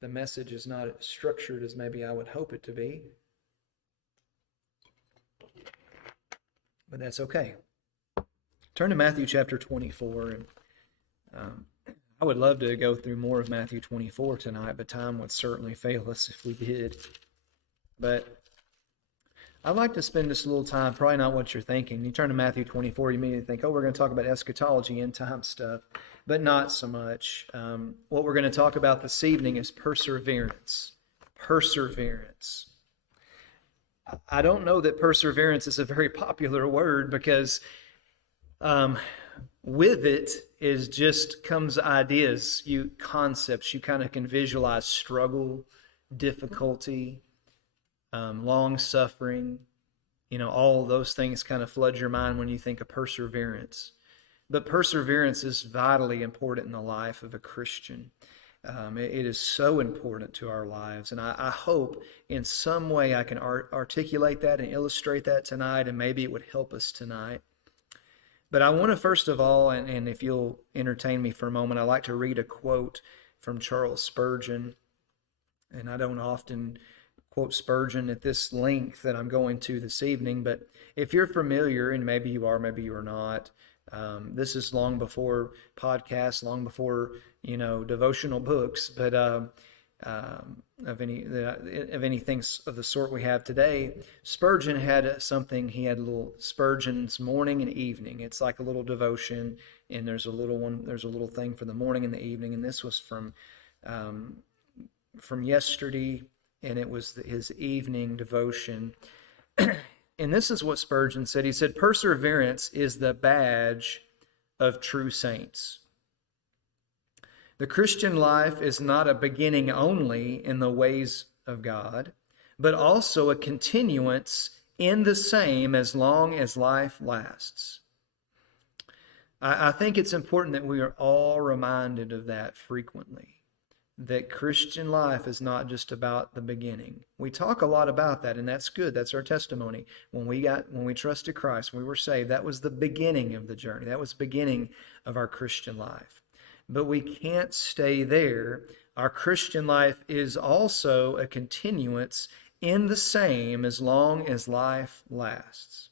the message is not as structured as maybe I would hope it to be, but that's okay. Turn to Matthew chapter 24, and I would love to go through more of Matthew 24 tonight, but time would certainly fail us if we did. But I'd like to spend just a little time, probably not what you're thinking. You turn to Matthew 24, you immediately think, oh, we're going to talk about eschatology, end time stuff, but not so much. What we're going to talk about this evening is perseverance. Perseverance. I don't know that perseverance is a very popular word, because with it is just comes ideas, concepts. You kind of can visualize struggle, difficulty, long suffering. All those things kind of flood your mind when you think of perseverance. But perseverance is vitally important in the life of a Christian. It is so important to our lives, and I hope in some way I can articulate that and illustrate that tonight, and maybe it would help us tonight. But I want to first of all, and if you'll entertain me for a moment, I'd like to read a quote from Charles Spurgeon. And I don't often quote Spurgeon at this length that I'm going to this evening, but if you're familiar, and maybe you are, maybe you are not, this is long before podcasts, long before devotional books, but of anything of the sort we have today. Spurgeon had something. He had a little Spurgeon's morning and evening. It's like a little devotion, and there's a little thing for the morning and the evening. And this was from yesterday, and it was his evening devotion. And this is what Spurgeon said. He said, "Perseverance is the badge of true saints. The Christian life is not a beginning only in the ways of God, but also a continuance in the same as long as life lasts." I think it's important that we are all reminded of that frequently, that Christian life is not just about the beginning. We talk a lot about that, and that's good. That's our testimony. When we trusted Christ, when we were saved, that was the beginning of the journey. That was the beginning of our Christian life. But we can't stay there. Our Christian life is also a continuance in the same as long as life lasts.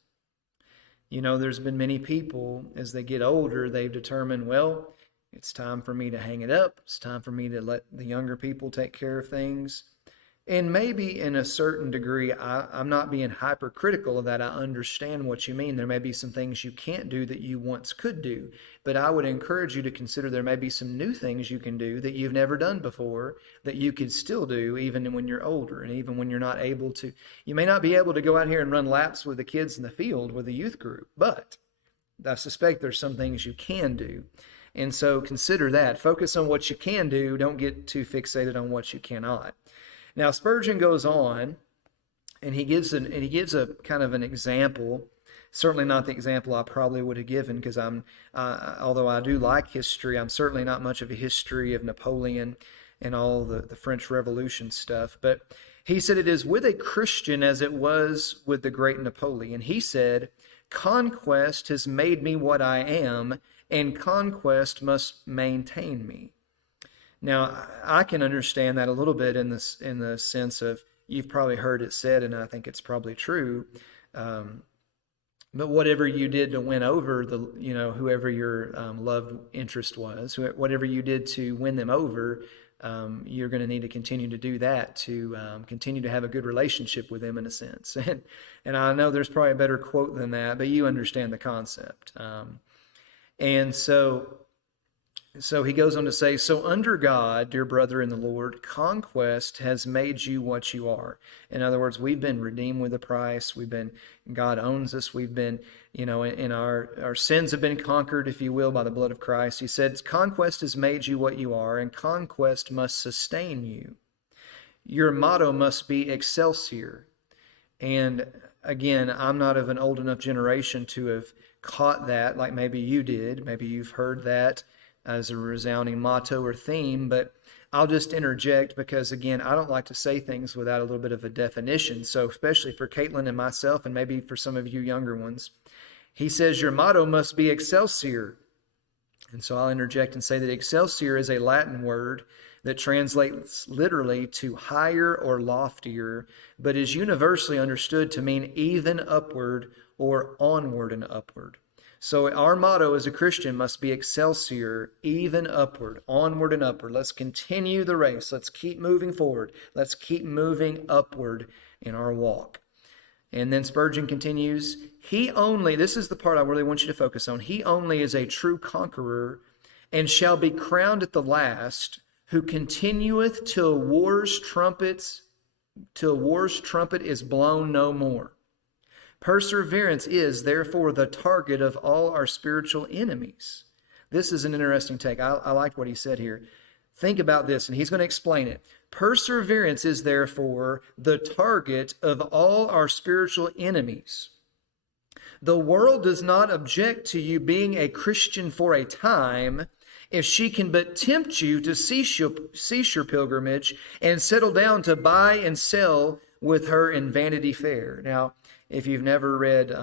There's been many people, as they get older, they've determined, well, it's time for me to hang it up. It's time for me to let the younger people take care of things. And maybe in a certain degree, I'm not being hypercritical of that. I understand what you mean. There may be some things you can't do that you once could do. But I would encourage you to consider there may be some new things you can do that you've never done before that you could still do even when you're older, and even when you're not able to. You may not be able to go out here and run laps with the kids in the field with a youth group, but I suspect there's some things you can do. And so consider that. Focus on what you can do. Don't get too fixated on what you cannot. Now, Spurgeon goes on, and he gives a kind of an example. Certainly not the example I probably would have given, because although I do like history, I'm certainly not much of a history of Napoleon and all the French Revolution stuff. But he said, "It is with a Christian as it was with the great Napoleon." He said, "Conquest has made me what I am, and conquest must maintain me." Now, I can understand that a little bit in the sense of, you've probably heard it said, and I think it's probably true, but whatever you did to win over whoever your love interest was, whatever you did to win them over, you're going to need to continue to do that to continue to have a good relationship with them, in a sense. And I know there's probably a better quote than that, but you understand the concept. And so he goes on to say, "So under God, dear brother in the Lord, conquest has made you what you are." In other words, we've been redeemed with a price. God owns us. We've been, and our sins have been conquered, if you will, by the blood of Christ. He said, "Conquest has made you what you are, and conquest must sustain you. Your motto must be Excelsior." And again, I'm not of an old enough generation to have caught that like maybe you did. Maybe you've heard that as a resounding motto or theme, but I'll just interject because, again, I don't like to say things without a little bit of a definition. So especially for Caitlin and myself, and maybe for some of you younger ones, he says your motto must be Excelsior. And so I'll interject and say that Excelsior is a Latin word that translates literally to higher or loftier, but is universally understood to mean even upward or onward and upward. So our motto as a Christian must be excelsior, even upward, onward and upward. Let's continue the race. Let's keep moving forward. Let's keep moving upward in our walk. And then Spurgeon continues, he only, this is the part I really want you to focus on, he only is a true conqueror and shall be crowned at the last, who continueth till war's trumpet is blown no more. Perseverance is, therefore, the target of all our spiritual enemies. This is an interesting take. I like what he said here. Think about this, and he's going to explain it. Perseverance is, therefore, the target of all our spiritual enemies. The world does not object to you being a Christian for a time if she can but tempt you to cease your pilgrimage and settle down to buy and sell with her in Vanity Fair. Now, if you've never read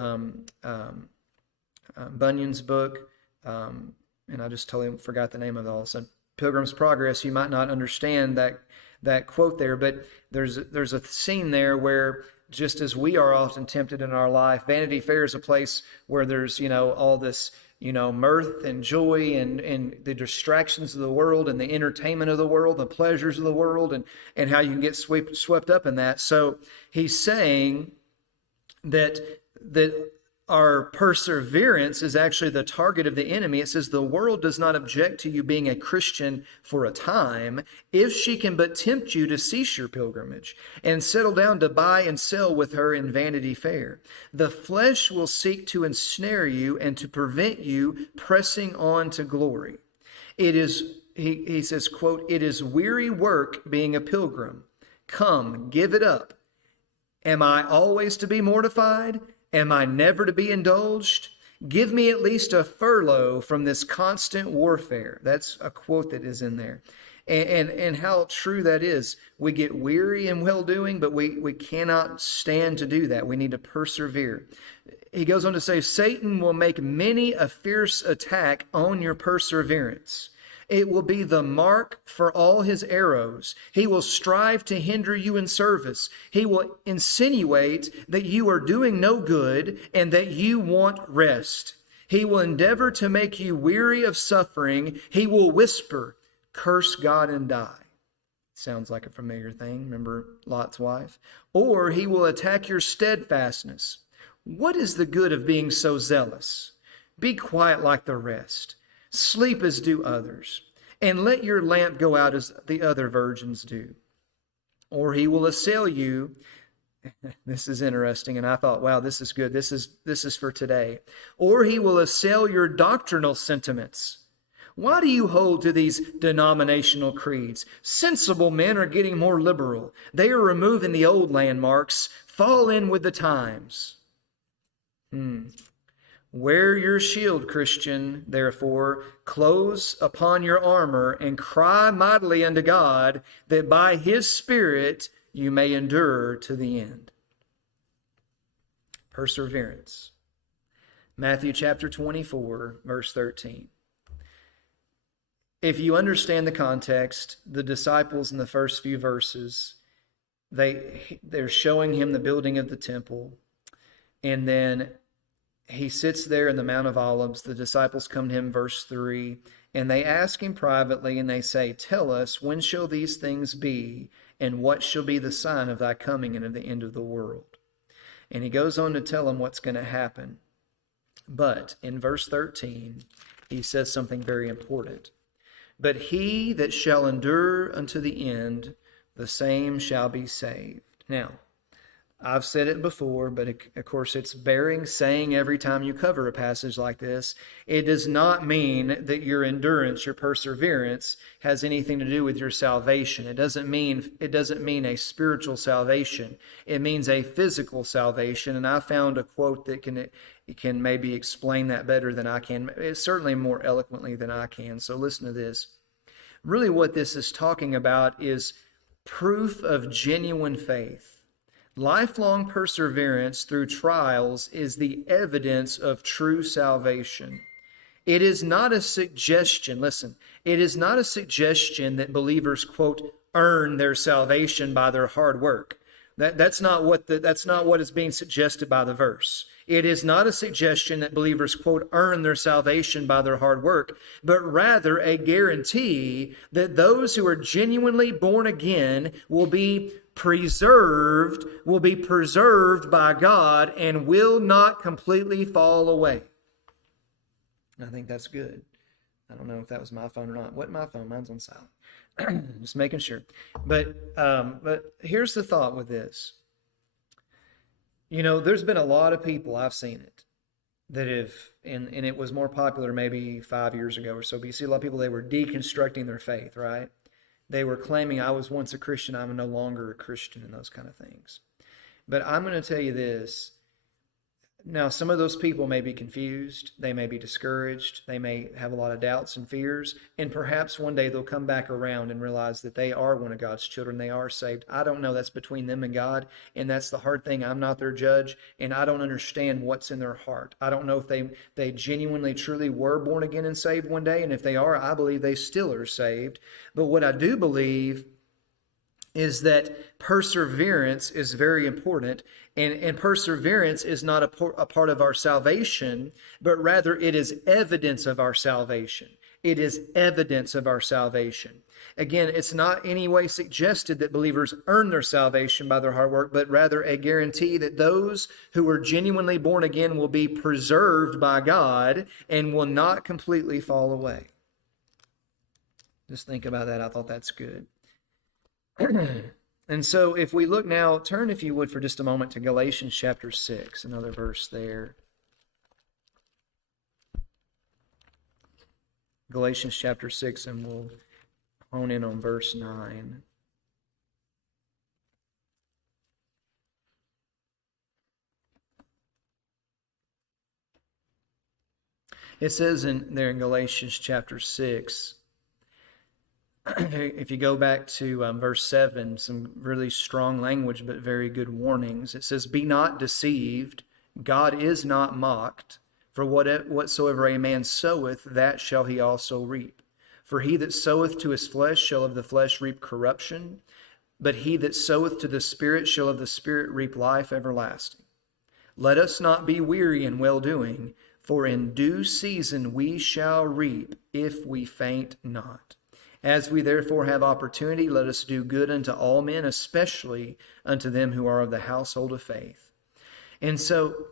Bunyan's book, and I just totally forgot the name of it all of a sudden, Pilgrim's Progress, you might not understand that quote there, but there's a scene there where, just as we are often tempted in our life, Vanity Fair is a place where there's, all this, mirth and joy and the distractions of the world and the entertainment of the world, the pleasures of the world, and how you can get swept up in that. So he's saying that our perseverance is actually the target of the enemy. It says the world does not object to you being a Christian for a time if she can but tempt you to cease your pilgrimage and settle down to buy and sell with her in Vanity Fair. The flesh will seek to ensnare you and to prevent you pressing on to glory. It is, he says, quote, it is weary work being a pilgrim. Come, give it up. Am I always to be mortified? Am I never to be indulged? Give me at least a furlough from this constant warfare. That's a quote that is in there. And how true that is. We get weary in well-doing, but we cannot stand to do that. We need to persevere. He goes on to say, Satan will make many a fierce attack on your perseverance. It will be the mark for all his arrows. He will strive to hinder you in service. He will insinuate that you are doing no good and that you want rest. He will endeavor to make you weary of suffering. He will whisper, curse God and die. Sounds like a familiar thing. Remember Lot's wife? Or he will attack your steadfastness. What is the good of being so zealous? Be quiet like the rest. Sleep as do others, and let your lamp go out as the other virgins do. Or he will assail you. This is interesting, and I thought, wow, this is good. This is for today. Or he will assail your doctrinal sentiments. Why do you hold to these denominational creeds? Sensible men are getting more liberal. They are removing the old landmarks. Fall in with the times. Wear your shield, Christian, therefore, close upon your armor, and cry mightily unto God, that by his Spirit you may endure to the end. Perseverance. Matthew chapter 24, verse 13. If you understand the context, the disciples in the first few verses, they're showing him the building of the temple, and then he sits there in the Mount of Olives. The disciples come to him, verse 3, and they ask him privately, and they say, tell us, when shall these things be, and what shall be the sign of thy coming and of the end of the world? And he goes on to tell them what's going to happen. But in verse 13, he says something very important. But he that shall endure unto the end, the same shall be saved. Now, I've said it before, but of course it's bearing saying every time you cover a passage like this. It does not mean that your endurance, your perseverance, has anything to do with your salvation. It doesn't mean a spiritual salvation. It means a physical salvation. And I found a quote that can maybe explain that better than I can. It's certainly more eloquently than I can. So listen to this. Really what this is talking about is proof of genuine faith. Lifelong perseverance through trials is the evidence of true salvation. It is not a suggestion. Listen, It is not a suggestion that believers, quote, earn their salvation by their hard work. That's not what is being suggested by the verse. It is not a suggestion that believers, quote, earn their salvation by their hard work, but rather a guarantee that those who are genuinely born again will be preserved by God and will not completely fall away. I think that's good. I don't know if that was my phone or not. What my phone? Mine's on silent. Just making sure. But here's the thought with this. You know, there's been a lot of people, I've seen it, that have, and it was more popular maybe 5 years ago or so, but you see a lot of people, they were deconstructing their faith, right? They were claiming, I was once a Christian, I'm no longer a Christian, and those kind of things. But I'm going to tell you this. Now, some of those people may be confused. They may be discouraged. They may have a lot of doubts and fears. And perhaps one day they'll come back around and realize that they are one of God's children. They are saved. I don't know. That's between them and God. And that's the hard thing. I'm not their judge. And I don't understand what's in their heart. I don't know if they genuinely, truly were born again and saved one day. And if they are, I believe they still are saved. But what I do believe is that perseverance is very important. And perseverance is not a part of our salvation, but rather it is evidence of our salvation. It is evidence of our salvation. Again, it's not any way suggested that believers earn their salvation by their hard work, but rather a guarantee that those who are genuinely born again will be preserved by God and will not completely fall away. Just think about that. I thought that's good. And so if we look now, turn if you would for just a moment to Galatians chapter 6, another verse there. Galatians chapter 6, and we'll hone in on verse 9. It says there in Galatians chapter 6, if you go back to verse 7, some really strong language, but very good warnings. It says, "Be not deceived, God is not mocked, for whatsoever a man soweth, that shall he also reap. For he that soweth to his flesh shall of the flesh reap corruption, but he that soweth to the Spirit shall of the Spirit reap life everlasting. Let us not be weary in well-doing, for in due season we shall reap, if we faint not. As we therefore have opportunity, let us do good unto all men, especially unto them who are of the household of faith." And so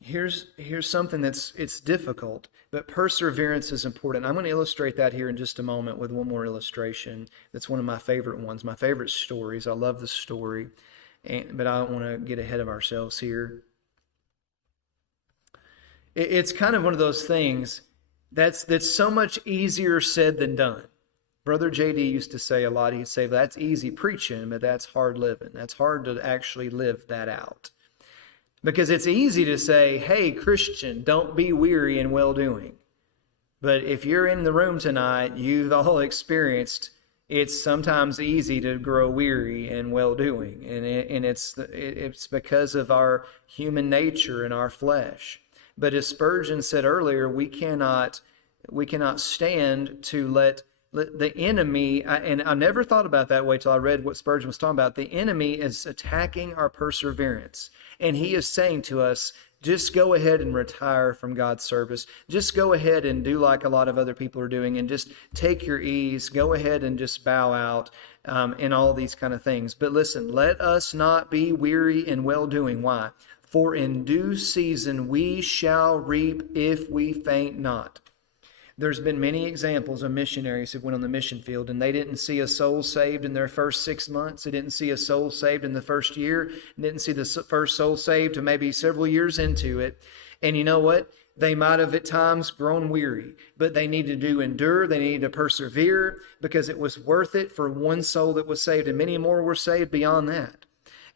here's something it's difficult, but perseverance is important. I'm going to illustrate that here in just a moment with one more illustration. That's one of my favorite ones, my favorite stories. I love the story, but I don't want to get ahead of ourselves here. It's kind of one of those things that's so much easier said than done. Brother J.D. used to say a lot, he'd say, that's easy preaching, but that's hard living. That's hard to actually live that out. Because it's easy to say, hey, Christian, don't be weary in well-doing. But if you're in the room tonight, you've all experienced it's sometimes easy to grow weary in well-doing. And it's because of our human nature and our flesh. But as Spurgeon said earlier, we cannot stand to let the enemy, and I never thought about that way till I read what Spurgeon was talking about. The enemy is attacking our perseverance. And he is saying to us, just go ahead and retire from God's service. Just go ahead and do like a lot of other people are doing and just take your ease. Go ahead and just bow out and all these kind of things. But listen, let us not be weary in well-doing. Why? For in due season we shall reap if we faint not. There's been many examples of missionaries who went on the mission field and they didn't see a soul saved in their first 6 months. They didn't see a soul saved in the first year. Didn't see the first soul saved to maybe several years into it. And you know what? They might have at times grown weary, but they needed to endure. They needed to persevere because it was worth it for one soul that was saved, and many more were saved beyond that.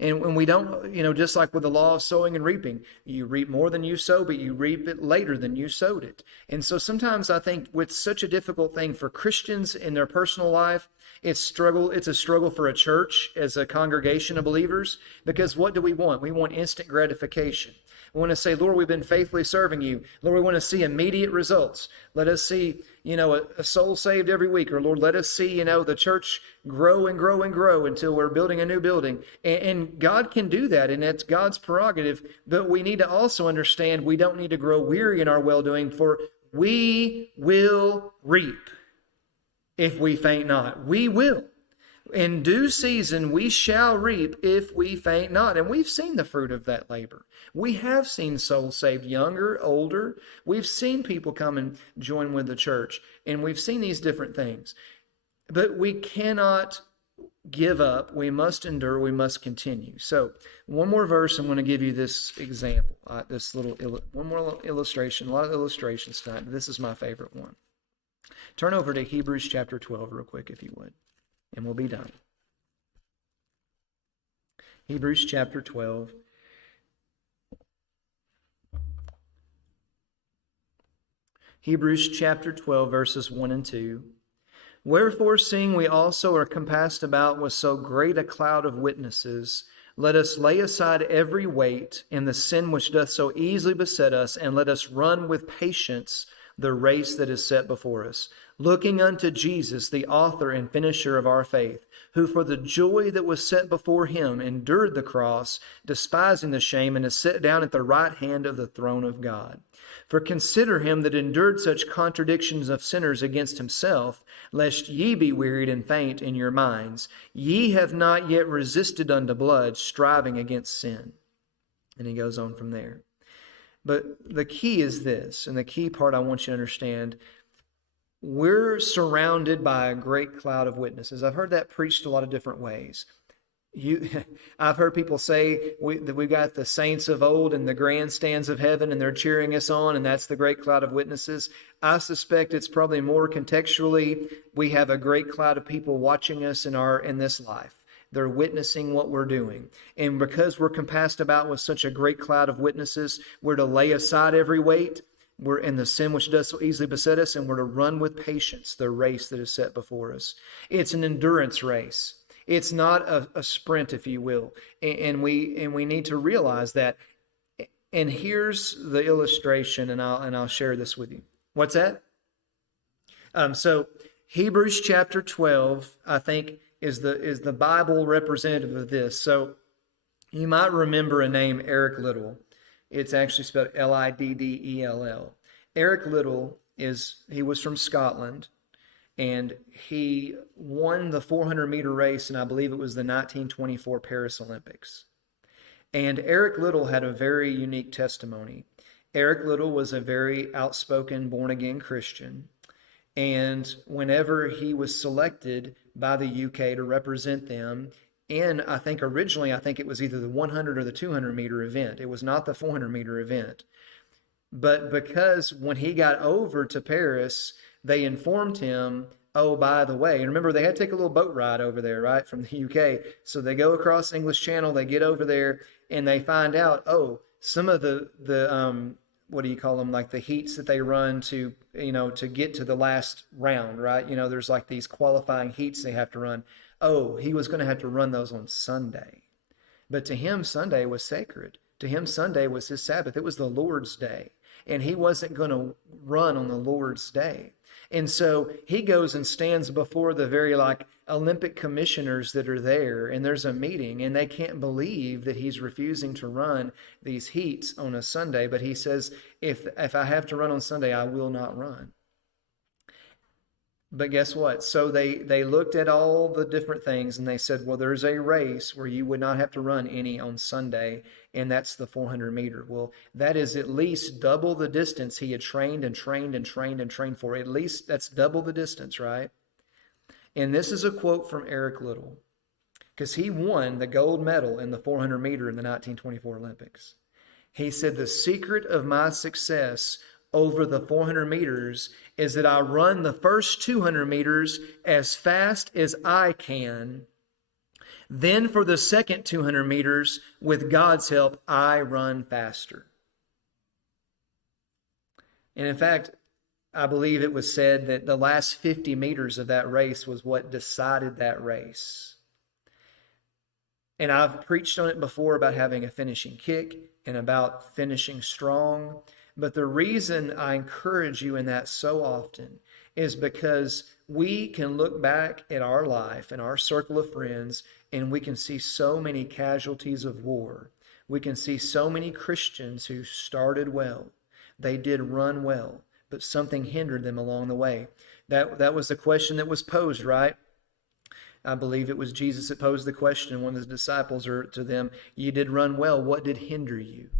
And when we don't, just like with the law of sowing and reaping, you reap more than you sow, but you reap it later than you sowed it. And so sometimes I think with such a difficult thing for Christians in their personal life, It's a struggle for a church as a congregation of believers, because what do we want? We want instant gratification. We want to say, Lord, we've been faithfully serving you. Lord, we want to see immediate results. Let us see, a soul saved every week. Or Lord, let us see, the church grow and grow and grow until we're building a new building. And God can do that, and it's God's prerogative. But we need to also understand we don't need to grow weary in our well-doing, for we will reap if we faint not. We will. In due season, we shall reap if we faint not. And we've seen the fruit of that labor. We have seen souls saved, younger, older. We've seen people come and join with the church. And we've seen these different things. But we cannot give up. We must endure. We must continue. So one more verse. I'm going to give you this example, one more illustration. A lot of illustrations tonight, but this is my favorite one. Turn over to Hebrews chapter 12 real quick, if you would, and we'll be done. Hebrews chapter 12. Hebrews chapter 12, verses 1 and 2. Wherefore, seeing we also are compassed about with so great a cloud of witnesses, let us lay aside every weight and the sin which doth so easily beset us, and let us run with patience the race that is set before us, looking unto Jesus, the author and finisher of our faith, who for the joy that was set before him endured the cross, despising the shame, and is set down at the right hand of the throne of God. For consider him that endured such contradictions of sinners against himself, lest ye be wearied and faint in your minds. Ye have not yet resisted unto blood, striving against sin. And he goes on from there. But the key is this, and the key part I want you to understand. We're surrounded by a great cloud of witnesses. I've heard that preached a lot of different ways. I've heard people say that we've got the saints of old in the grandstands of heaven, and they're cheering us on, and that's the great cloud of witnesses. I suspect it's probably more contextually, we have a great cloud of people watching us in this life. They're witnessing what we're doing. And because we're compassed about with such a great cloud of witnesses, we're to lay aside every weight. We're in the sin which does so easily beset us, and we're to run with patience the race that is set before us. It's an endurance race. It's not a sprint, if you will. And we need to realize that. And here's the illustration, and I'll share this with you. What's that? So Hebrews chapter 12, I think, is the Bible representative of this. So you might remember a name, Eric Liddell. It's actually spelled Liddell. Eric Liddell he was from Scotland, and he won the 400-meter race, and I believe it was the 1924 Paris Olympics. And Eric Liddell had a very unique testimony. Eric Liddell was a very outspoken, born-again Christian, and whenever he was selected by the UK to represent them, I think it was either the 100 or the 200-meter event. It was not the 400-meter event. But because when he got over to Paris, they informed him, oh, by the way, and remember, they had to take a little boat ride over there, right, from the UK. So they go across the English Channel, they get over there, and they find out, some of the what do you call them, like the heats that they run to get to the last round, right? There's like these qualifying heats they have to run. He was going to have to run those on Sunday. But to him, Sunday was sacred. To him, Sunday was his Sabbath. It was the Lord's day. And he wasn't going to run on the Lord's day. And so he goes and stands before the very Olympic commissioners that are there, and there's a meeting, and they can't believe that he's refusing to run these heats on a Sunday. But he says, if I have to run on Sunday, I will not run. But guess what? So they looked at all the different things, and they said, well, there's a race where you would not have to run any on Sunday, and that's the 400-meter. Well, that is at least double the distance he had trained and trained and trained and trained for. At least that's double the distance, right? And this is a quote from Eric Liddell, because he won the gold medal in the 400-meter in the 1924 Olympics. He said, the secret of my success over the 400 meters is that I run the first 200 meters as fast as I can. Then for the second 200 meters, with God's help, I run faster. And in fact, I believe it was said that the last 50 meters of that race was what decided that race. And I've preached on it before about having a finishing kick and about finishing strong. But the reason I encourage you in that so often is because we can look back at our life and our circle of friends, and we can see so many casualties of war. We can see so many Christians who started well. They did run well, but something hindered them along the way. That was the question that was posed, right? I believe it was Jesus that posed the question, one of his disciples, or to them, you did run well. What did hinder you?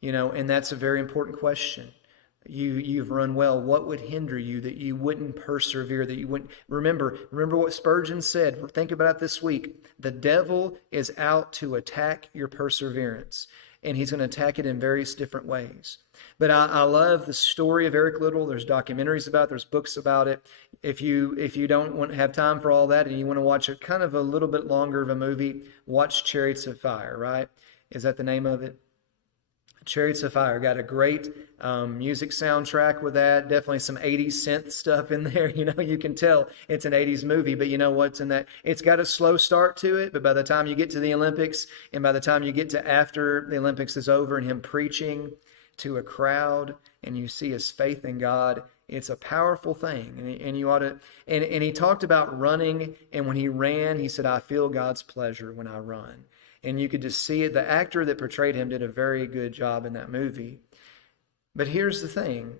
And that's a very important question. You've run well. What would hinder you that you wouldn't persevere, that you wouldn't remember what Spurgeon said. Think about it this week. The devil is out to attack your perseverance, and he's going to attack it in various different ways. But I love the story of Eric Liddell. There's documentaries about it. There's books about it. If you don't want to have time for all that and you want to watch a kind of a little bit longer of a movie, watch Chariots of Fire, right? Is that the name of it? Chariots of Fire. Got a great music soundtrack with that. Definitely some 80s synth stuff in there. You can tell it's an 80s movie, but you know what's in that? It's got a slow start to it, but by the time you get to the Olympics and by the time you get to after the Olympics is over and him preaching to a crowd and you see his faith in God, it's a powerful thing. And you ought to, and he talked about running, and when he ran, he said, I feel God's pleasure when I run. And you could just see it. The actor that portrayed him did a very good job in that movie. But here's the thing.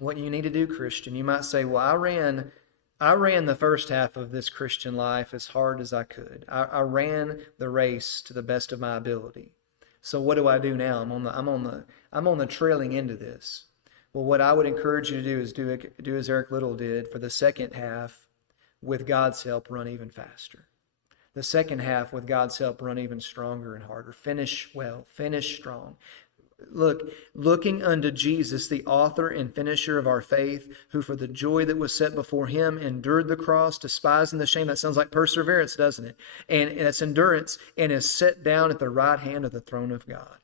What you need to do, Christian, you might say, well, I ran the first half of this Christian life as hard as I could. I ran the race to the best of my ability. So what do I do now? I'm on the trailing end of this. Well, what I would encourage you to do is do as Eric Liddell did for the second half. With God's help, run even faster. The second half, with God's help, run even stronger and harder. Finish well. Finish strong. Looking unto Jesus, the author and finisher of our faith, who for the joy that was set before him endured the cross, despising the shame. That sounds like perseverance, doesn't it? And it's endurance, and is set down at the right hand of the throne of God.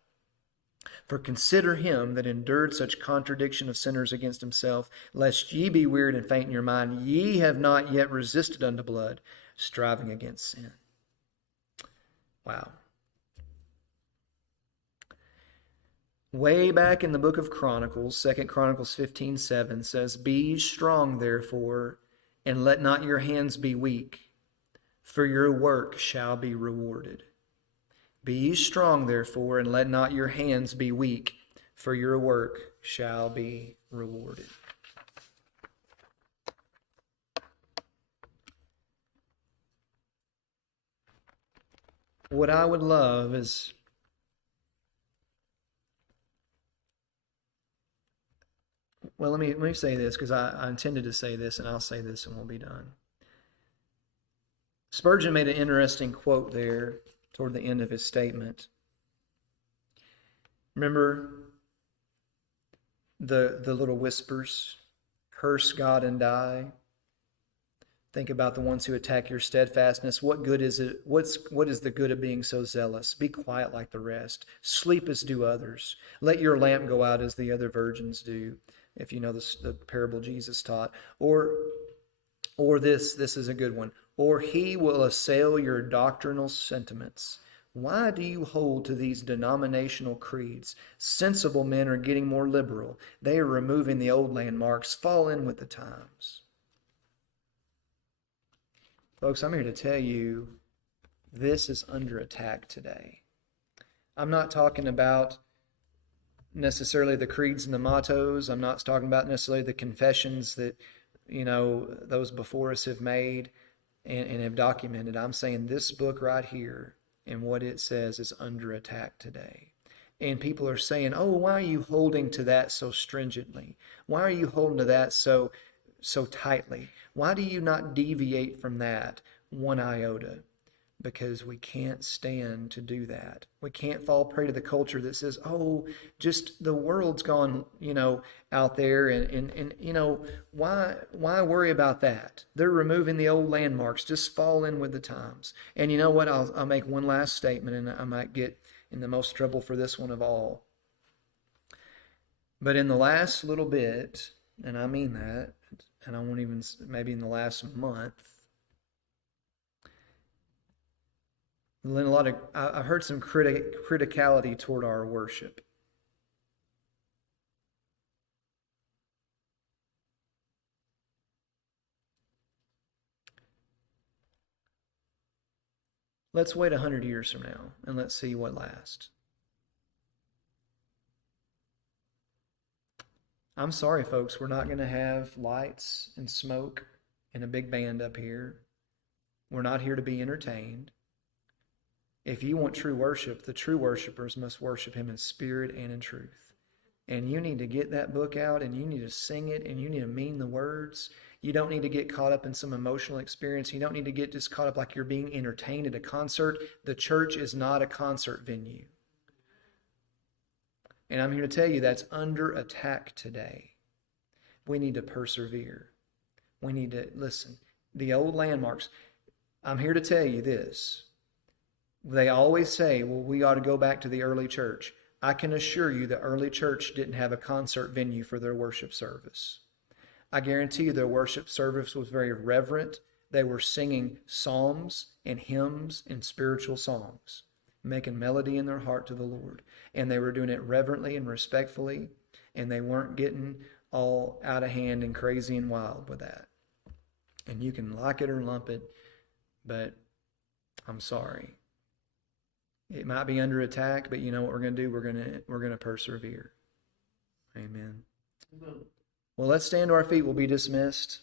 For consider him that endured such contradiction of sinners against himself, lest ye be wearied and faint in your mind. Ye have not yet resisted unto blood, striving against sin. Wow. Way back in the book of Chronicles, 2 Chronicles 15:7 says, Be strong, therefore, and let not your hands be weak, for your work shall be rewarded. Be ye strong, therefore, and let not your hands be weak, for your work shall be rewarded. What I would love is let me say this, because I intended to say this, and I'll say this and we'll be done. Spurgeon made an interesting quote there toward the end of his statement. Remember the little whispers, curse God and die. Think about the ones who attack your steadfastness. What good is it? What is the good of being so zealous? Be quiet like the rest. Sleep as do others. Let your lamp go out as the other virgins do, if you know the parable Jesus taught. Or this is a good one. Or he will assail your doctrinal sentiments. Why do you hold to these denominational creeds? Sensible men are getting more liberal. They are removing the old landmarks. Fall in with the times. Folks, I'm here to tell you this is under attack today. I'm not talking about necessarily the creeds and the mottos. I'm not talking about necessarily the confessions that, those before us have made and have documented. I'm saying this book right here and what it says is under attack today. And people are saying, oh, why are you holding to that so stringently? Why are you holding to that so tightly? Why do you not deviate from that one iota? Because we can't stand to do that. We can't fall prey to the culture that says, oh, just the world's gone, out there and why worry about that? They're removing the old landmarks. Just fall in with the times. And you know what? I'll make one last statement, and I might get in the most trouble for this one of all. But in the last little bit, and I mean that, and I won't even, maybe in the last month, Lynn, I've heard some criticality toward our worship. Let's wait 100 years from now and let's see what lasts. I'm sorry, folks, we're not going to have lights and smoke and a big band up here. We're not here to be entertained. If you want true worship, the true worshipers must worship him in spirit and in truth. And you need to get that book out and you need to sing it and you need to mean the words. You don't need to get caught up in some emotional experience. You don't need to get just caught up like you're being entertained at a concert. The church is not a concert venue. And I'm here to tell you that's under attack today. We need to persevere. We need to listen. The old landmarks. I'm here to tell you this. They always say, well, we ought to go back to the early church. I can assure you the early church didn't have a concert venue for their worship service. I guarantee you their worship service was very reverent. They were singing psalms and hymns and spiritual songs, making melody in their heart to the Lord. And they were doing it reverently and respectfully, and they weren't getting all out of hand and crazy and wild with that. And you can like it or lump it, but I'm sorry. It might be under attack, but you know what we're going to do? We're going to persevere. Amen. Well, let's stand to our feet. We'll be dismissed.